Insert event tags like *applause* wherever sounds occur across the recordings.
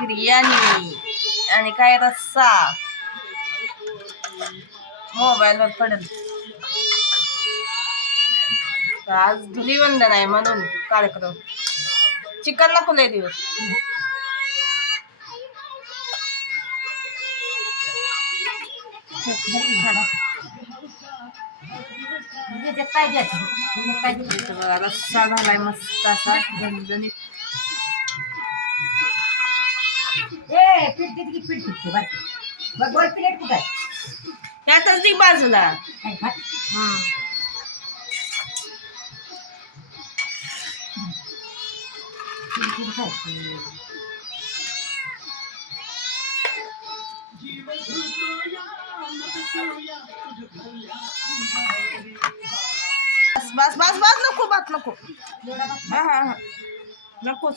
बिर्याणी आणि काय रस्सा मोबाईलवर पडेल. आज धुलीवंदन आहे म्हणून कार्यक्रम. चिकन नको लय दिवस. रस्सा झालाय मस्त असा. झणझणीत त्यातच ती बाजूला. हम्म. बस बस बस बस नको बात नको. हा हा हा. नकोच.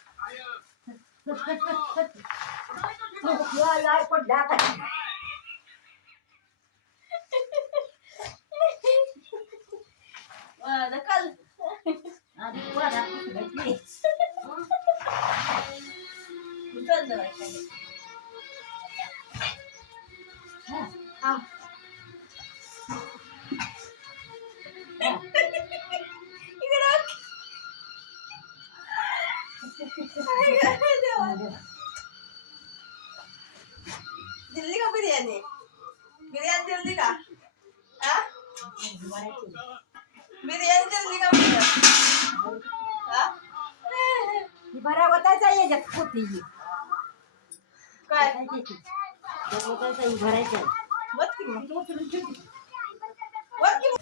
*laughs* Oh. that. Ah. का बिर्याणी दिल्ली का हा? बिर्याणी दिल्ली का म्हणलं? हा? बरा होताचा याच्यात होती काय? भरायचं बघ की मग. बघ की मग.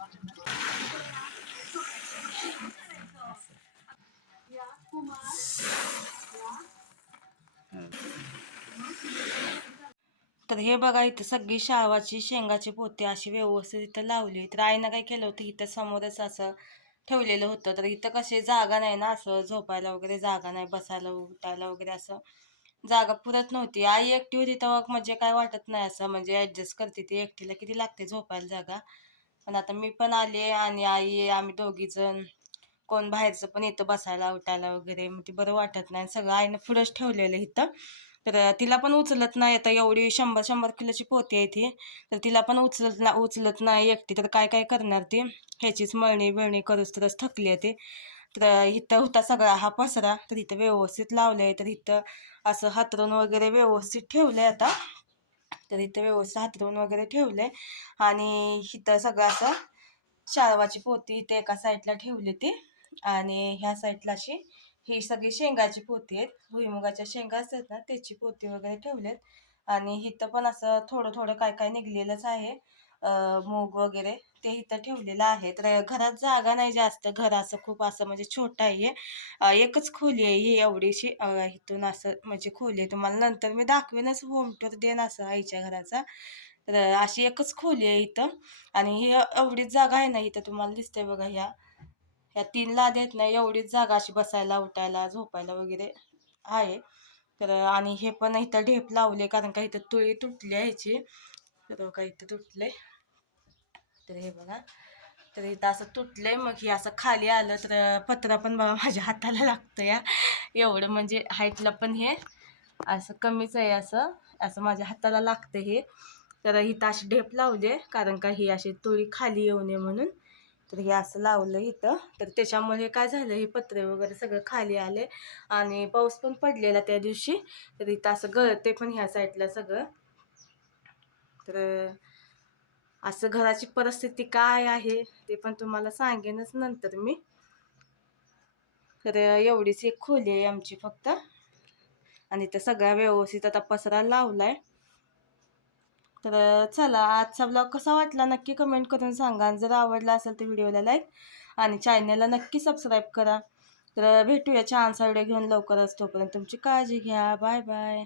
तर हे बघा इथं सगळी शाळवाची शेंगाची पोती अशी व्यवस्थित इथं लावली तर आईनं काय केलं होतं इथं समोरच असं ठेवलेलं होतं. तर इथं कसे जागा नाही ना असं झोपायला वगैरे जागा नाही बसायला उठायला वगैरे असं जागा पुरत नव्हती. आई एकटी होती तेव्हा म्हणजे काय वाटत नाही असं म्हणजे ॲडजस्ट करते ती एकटीला किती लागते झोपायला जागा. पण आता मी पण आले आणि आई आम्ही दोघी जण कोण बाहेरचं पण येतं बसायला उठायला वगैरे मग ते बरं वाटत नाही. सगळं आईनं पुढंच ठेवलेलं इथं. तर तिला पण उचलत नाही आता एवढी. शंभर शंभर किलोची पोती आहे ती. तर तिला पण उचलत ना उचलत नाही एकटी. तर काय काय करणार ती? ह्याचीच मळणी बिळणी करूच तरच थकली आहे ती. तर इथं होता सगळा हा पसरा. तर इथं व्यवस्थित लावलं आहे तर इथं असं हातरून वगैरे व्यवस्थित ठेवलं आहे आता. तर इथं व्यवस्थित हातरून वगैरे ठेवलं आहे आणि इथं सगळं असं शाळवाची पोती इथे एका साईडला ठेवली ती. आणि ह्या साईडला अशी ही सगळी शेंगाची पोती आहेत. भुईमुगाच्या शेंगा असतात ना त्याची पोती वगैरे ठेवलेत. आणि इथं पण असं थोडं थोडं काय काय निघलेलंच आहे. मूग वगैरे ते इथं ठेवलेलं आहे तर घरात जागा नाही जास्त. घर असं खूप असं म्हणजे छोटं आहे. एकच खोली आहे ही एवढीशी. इथून असं म्हणजे खोली आहे. तुम्हाला नंतर मी दाखवेनच. होम टूर देईन असं आईच्या घराचा. तर अशी एकच खोली आहे इथं. आणि ही एवढीच जागा आहे ना इथं तुम्हाला दिसतंय बघा ह्या. ह्या तीन लादेत ना एवढीच जागा अशी बसायला उठायला झोपायला वगैरे आहे. तर आणि हे पण इथं ढेप लावले कारण का इथं तुळी तुटली आहे ह्याची तर का इथं तुटले तर हे बघा तर इथं असं तुटलंय मग हे असं खाली आलं तर पत्रा पण बघा माझ्या हाताला लागतं या एवढं म्हणजे हाईटला पण हे असं कमीच आहे असं असं माझ्या हाताला लागतं हे. तर इथं अशी ढेप लावले कारण का ही अशी तुळी खाली येऊ नये म्हणून. तर हे असं लावलं इथं. तर त्याच्यामुळे काय झालं हे पत्रे वगैरे सगळं खाली आले आणि पाऊस पण पडलेला त्या दिवशी. तर इथं असं गळते पण ह्या साईडला सगळं. तर असं घराची परिस्थिती काय आहे ते पण तुम्हाला सांगेनच नंतर मी. तर एवढीच एक खोली आहे आमची फक्त. आणि त्या सगळ्या व्यवस्थित आता पसरा लावलाय. तर चला आजचा ब्लॉग कसा वाटला नक्की कमेंट करून सांगा आणि जर आवडला असेल तर व्हिडिओला लाईक आणि चॅनलला नक्की सबस्क्राईब करा. तर भेटूया छानसा व्हिडिओ घेऊन लवकरच. तोपर्यंत तुमची काळजी घ्या. Bye bye